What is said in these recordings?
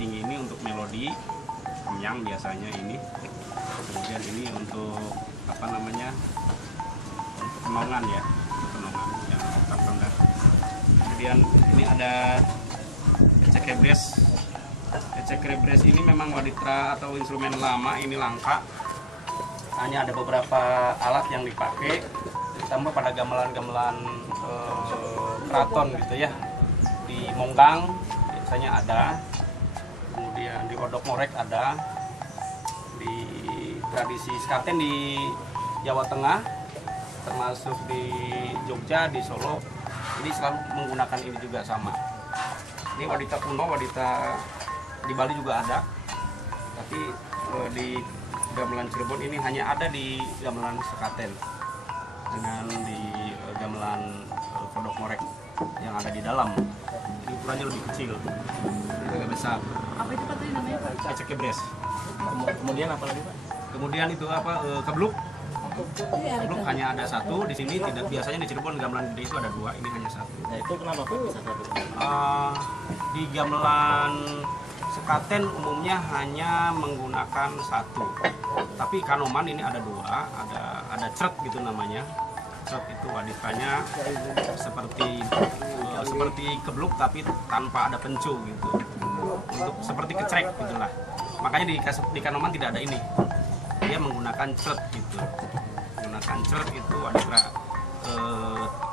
tinggi ini untuk melodi kenyang biasanya ini. Kemudian ini untuk apa namanya, untuk kenongan ya, kenongan yang oktav rendah. Kemudian ini ada ecekebres. Ecekebres ini memang waditra atau instrumen lama, ini langka. Hanya ada beberapa alat yang dipakai, ditambah pada gamelan-gamelan keraton gitu ya. Di Monggang biasanya ada, kemudian di Odok Morek ada, di tradisi sekaten di Jawa Tengah, termasuk di Jogja, di Solo, ini selalu menggunakan ini juga sama. Ini wadita kuno, wadita di Bali juga ada, tapi di gamelan Cirebon ini hanya ada di gamelan sekaten dengan di gamelan Odok Morek yang ada di dalam. Jadi ukurannya lebih kecil, agak besar. Apa itu Pak tadi namanya Pak? Ecekebres. Kemudian apa lagi Pak? Kemudian itu apa, kebluk. Kebluk hanya ada satu di sini, tidak biasanya di Cirebon gamelan gede itu ada dua, ini hanya satu. Nah itu kenapa Pak bisa satu? Di gamelan sekaten umumnya hanya menggunakan satu, tapi kanoman ini ada dua, ada cret gitu namanya. Cret itu waditranya seperti kebluk tapi tanpa ada pencu gitu, untuk seperti kecrek gitulah. Makanya di kanoman tidak ada ini, dia menggunakan cret gitu. Menggunakan cret itu waditra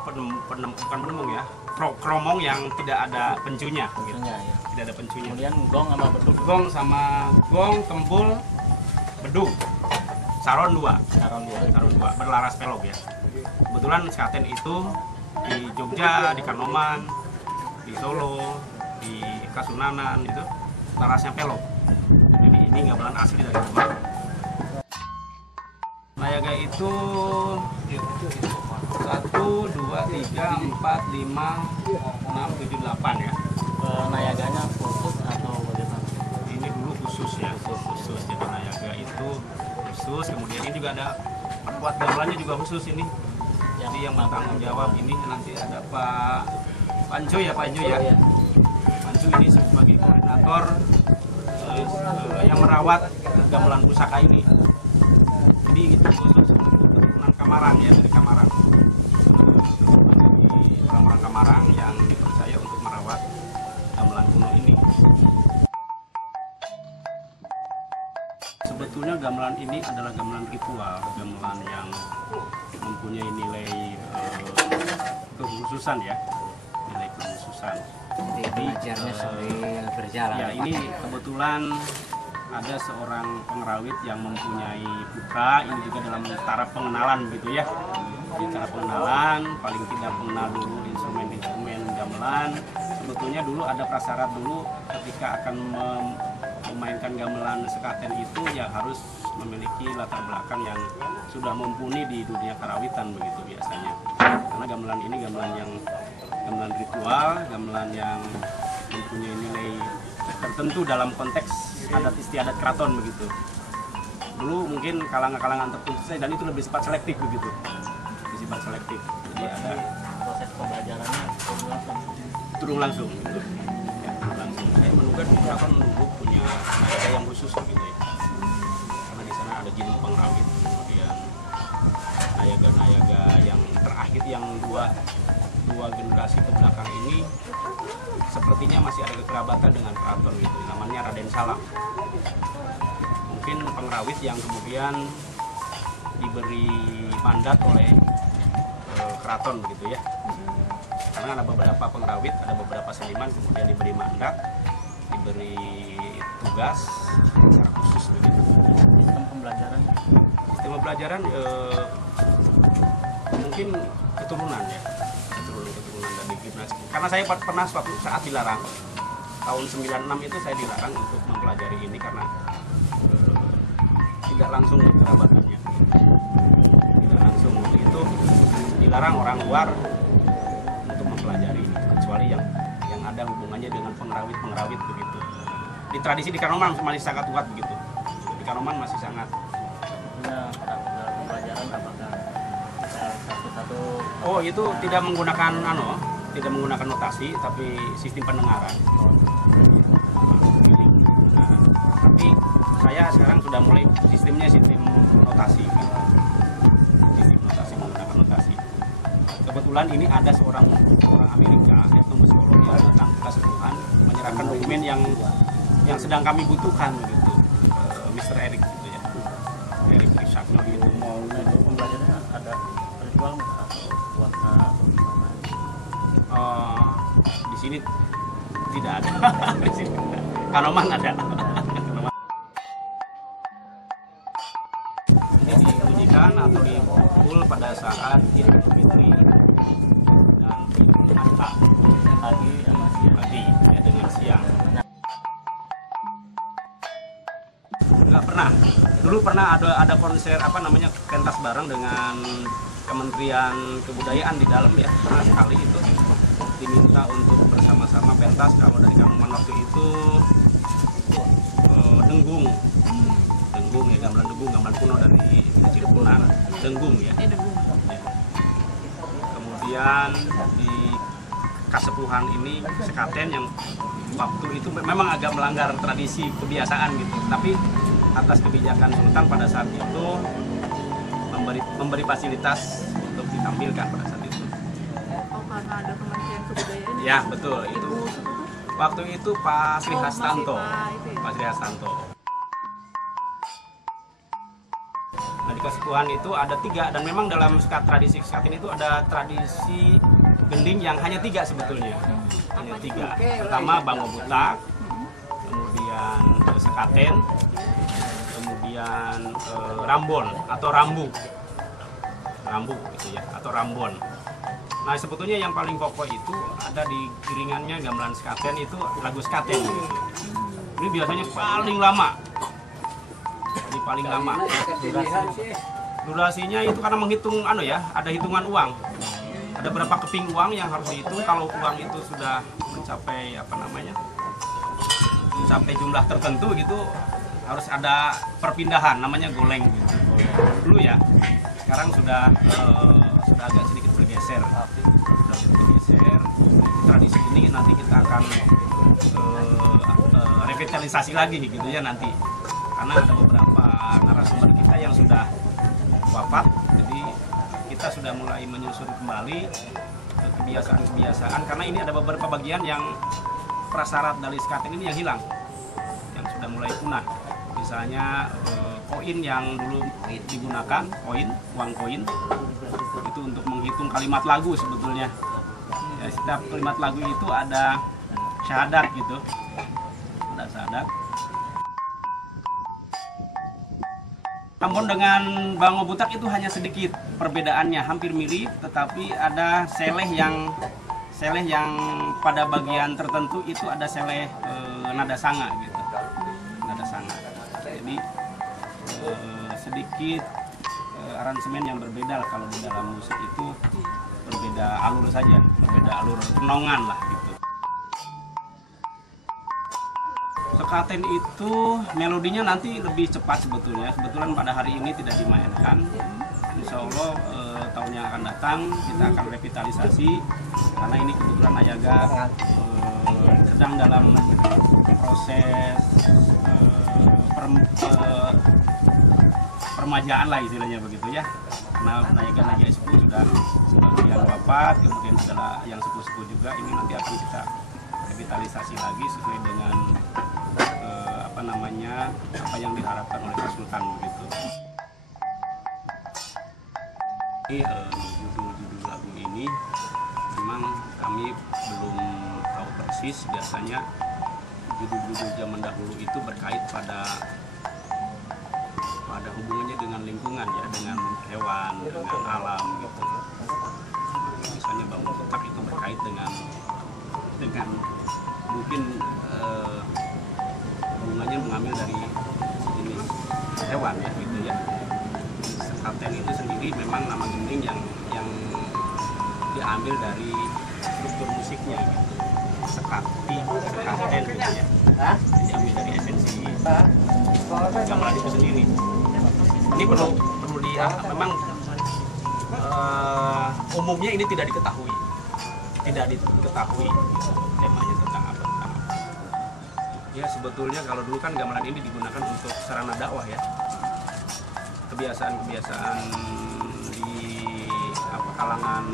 bukan penembung ya, kromong yang tidak ada pencunya gitu. Ya. Tidak ada pencunya. Kemudian gong sama beduk. Gong sama kempul, beduk. Saron dua, berlaras pelog ya. Kebetulan sekaten itu di Jogja, di Kanoman, di Solo, di Kasunanan itu larasnya pelog. Jadi ini gamelan asli dari rumah. Nayaga itu 1, 2, 3, 4, 5, 6, 7, 8 ya. Nayaganya khusus atau bagaimana? Ini dulu khusus ya, khusus. Jadi nayaga itu khusus. Kemudian ini juga ada pembuat gamelannya juga khusus ini. Jadi yang bertanggung jawab ini nanti ada Pak Panco ya, Panco ya. Panco ini sebagai koordinator yang merawat gamelan pusaka ini. Jadi itu khusus keturunan Kamarang ya, dari Kamarang. Dari orang-orang Kamarang yang dipercaya untuk merawat gamelan kuno ini. Sebetulnya gamelan ini adalah gamelan ritual, gamelan yang mempunyai nilai kekhususan ya, nilai kekhususan. Jadi pengajarnya sambil berjalan. Ya, ini kebetulan ada seorang pengrawit yang mempunyai putra, ini juga dalam taraf pengenalan gitu ya. Di taraf pengenalan, paling tidak mengenal dulu instrumen-instrumen gamelan. Sebetulnya dulu ada prasyarat dulu ketika akan memainkan gamelan sekaten itu ya harus memiliki latar belakang yang sudah mumpuni di dunia karawitan begitu biasanya. Karena gamelan ini gamelan ritual, gamelan yang mempunyai nilai tertentu dalam konteks adat istiadat keraton begitu. Dulu mungkin kalangan-kalangan tertentu dan itu lebih sifat selektif begitu. Lebih sifat selektif. Jadi ada Proses pembelajarannya turun langsung gitu. Ya, turun langsung. Saya menduga di keraton dulu punya nayaga yang khusus gitu ya. Karena di sana ada jin pengrawit, kemudian nayaga-nayaga yang terakhir yang dua generasi ke belakang ini sepertinya masih ada kekerabatan dengan keraton gitu, namanya Raden Salam. Mungkin pengrawit yang kemudian diberi mandat oleh keraton begitu ya. Karena ada beberapa pengrawit, ada beberapa seniman kemudian diberi mandat, diberi tugas secara khusus begitu. sistem pembelajaran. Sistem pembelajaran mungkin keturunan ya, keturunan dari generasi. Karena saya pernah suatu saat dilarang, tahun 96 itu saya dilarang untuk mempelajari ini karena tidak langsung kerabatannya, tidak langsung. Untuk itu dilarang orang luar untuk mempelajari ini, kecuali yang ada hubungannya dengan pengrawit begitu. Di tradisi di Kanoman masih sangat kuat begitu. Di Kanoman masih sangat. Punya pembelajaran apakah satu-satu? Oh, itu tidak menggunakan tidak menggunakan notasi, tapi sistem pendengaran. sudah mulai sistemnya sistem notasi gitu. Sistem notasi, menggunakan notasi. Kebetulan ini ada seorang Amerika etnomusikolog yang datang ke Kasepuhan menyerahkan dokumen yang sedang kami butuhkan gitu, Mr. Eric gitu ya, Eric Risakno gitu. Mau pembelajarannya ada virtual nggak atau kuota atau gimana? Di sini tidak ada. Di sini Kanoman ada. Ini dibunyikan atau dipukul pada saat Idul Fitri dan Idul Adha Pagi sama siang. pagi ya dengan siang. Nggak pernah. Dulu pernah ada konser apa namanya pentas bareng dengan Kementerian Kebudayaan di dalam ya, pernah sekali itu diminta untuk bersama-sama pentas. Kalau dari Kanoman waktu itu Denggung ya, gamelan Denggung, gamelan kuno dari Cilepunan, Denggung ya. Ya. Kemudian di Kasepuhan ini Sekaten yang waktu itu memang agak melanggar tradisi kebiasaan gitu, tapi atas kebijakan Sultan pada saat itu memberi fasilitas untuk ditampilkan pada saat itu. Oh, karena ada Kementerian Kebudayaan. Ya betul itu. Waktu itu Pak Sri Oh, Hastanto. masih Pak itu ya? Pak Sri Hastanto. Nah di Kasepuhan itu ada 3 dan memang dalam tradisi Sekaten itu ada tradisi gending yang hanya 3 sebetulnya. Hanya 3. Pertama Bango Butak, kemudian Sekaten, kemudian Rambon atau Rambu gitu ya, atau Rambon. Nah sebetulnya yang paling pokok itu ada di iringannya gamelan Sekaten itu lagu Sekaten gitu. Ini biasanya paling lama. Jadi paling lama. Durasinya itu karena menghitung ada hitungan uang. Ada berapa keping uang yang harus dihitung. Kalau uang itu sudah mencapai mencapai jumlah tertentu gitu harus ada perpindahan namanya goleng gitu. Dulu ya. Sekarang sudah agak sedikit bergeser. Tradisi ini nanti kita akan revitalisasi lagi gitu ya nanti, karena ada beberapa narasumber kita yang sudah wafat, jadi kita sudah mulai menyusun kembali kebiasaan-kebiasaan, karena ini ada beberapa bagian yang prasyarat dari Sekaten ini yang hilang, yang sudah mulai punah. Misalnya koin yang dulu digunakan, uang koin itu untuk menghitung kalimat lagu sebetulnya. Ya, setiap kalimat lagu itu ada syahadat gitu, ada syahadat. Namun dengan Bango Butak itu hanya sedikit perbedaannya, hampir mirip, tetapi ada seleh yang pada bagian tertentu itu ada seleh nada sanga gitu, nada sanga. Jadi sedikit aransemen yang berbeda kalau di dalam musik itu berbeda alur saja, berbeda alur renongan lah gitu. Sekaten itu melodinya nanti lebih cepat sebetulnya. Kebetulan pada hari ini tidak dimainkan. Insya Allah tahun yang akan datang kita akan revitalisasi karena ini kebetulan Ayaga sedang dalam proses permajaan lah istilahnya begitu ya. Karena Ayaga sepuh sudah sebagian wafat, kemudian segala yang sepuh-sepuh juga ini nanti akan kita revitalisasi lagi sesuai dengan apa yang diharapkan oleh Pak Sultan begitu. Ini judul lagu ini memang kami belum tahu persis. Biasanya judul-judul zaman dahulu itu berkait pada hubungannya dengan lingkungan ya, dengan hewan, dengan alam gitu. Misalnya Bango Butak itu berkait dengan mungkin hubungannya mengambil dari jenis hewan ya gitu ya. Sekaten itu sendiri memang nama gending yang diambil dari struktur musiknya gitu. Sekaten gitu ya. Diambil dari esensi gamelan itu sendiri. Ini perlu memang umumnya ini tidak diketahui gitu, temanya tentang apa. Ya sebetulnya kalau dulu kan gamelan ini digunakan untuk sarana dakwah ya. Kebiasaan-kebiasaan di kalangan,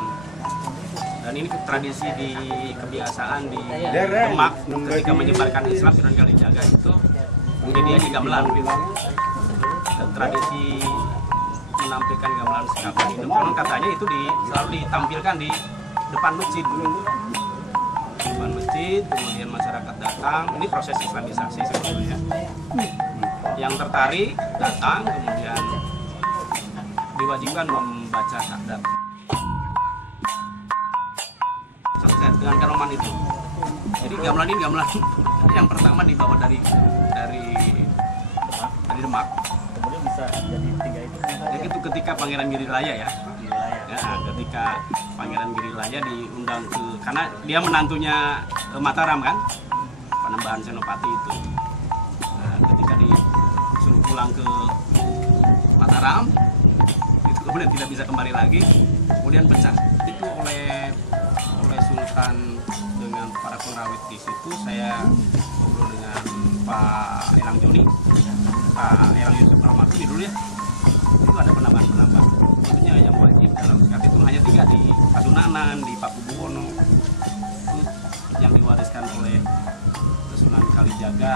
dan ini tradisi di kebiasaan di Demak ketika menyebarkan Islam Sunan Kalijaga itu menjadi gamelan gitu. Dan tradisi menampilkan gamelan sekapan itu konon katanya itu selalu ditampilkan di depan masjid dulu. Depan masjid, kemudian masyarakat datang. Ini proses islamisasi sebetulnya. Yang tertarik datang, kemudian diwajibkan membaca syahadat. Selesai dengan kanoman itu. Jadi gamelan ini gamelan yang pertama dibawa dari Demak. Kemudian bisa jadi 3 itu. Ya, itu ketika Pangeran Girilaya ya. Di wilayah. Ya, ketika Pangeran Girilaya diundang karena dia menantunya Mataram kan, Panembahan Senopati itu. Nah, ketika disuruh pulang ke Mataram, itu kemudian tidak bisa kembali lagi, kemudian pecah. Itu oleh Sultan dengan para pengrawit di situ. Saya ngobrol dengan Pak Elang Joni, Pak Elang Yusuf Almarhum dulu ya. Itu ada penambahan-penambahan. Maksudnya yang wajib dalam sekat itu hanya 3 di Kasunanan, di Pakubuwono. Itu yang diwariskan oleh Sunan Kalijaga.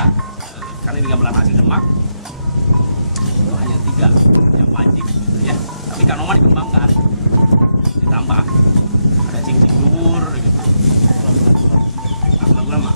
Karena ini gamelan asli Demak. Itu hanya 3 yang wajib, gitu ya. Tapi kanoman dikembangkan, ditambah ada cincin luhur gitu. Lagu-lagu lama.